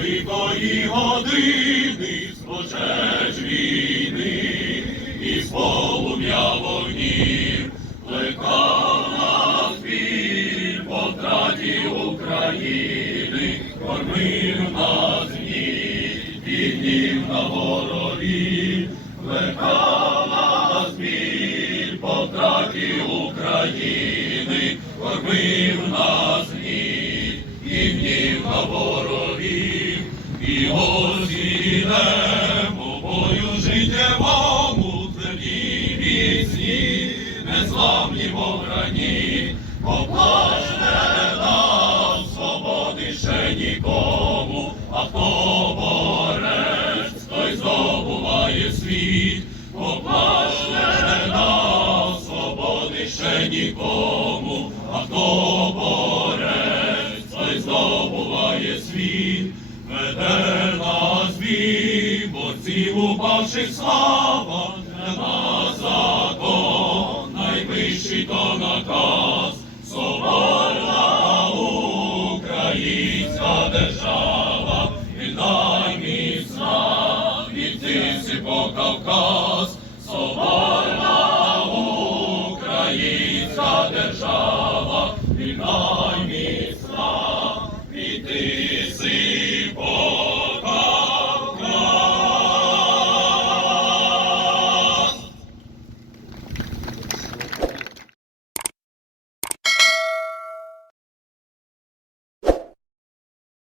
Великої години з і з полум'я вогнів плекав нас біль по України, кормив нас піднів на ворогів, плекав нас біль України, кормив нас ось бою життєвому твердій міцні, незламні в обрані, поплачне нам свободи ще нікому, а хто борець, той здобуває світ, поплачне нам свободи ще нікому, а хто борець, той здобуває світ, Упавши, слава на закон, найвищий то наказ, соборна українська держава, вільна і міцна, від тисі по Кавказ, соборна українська держава, вільна і міцна, і ти.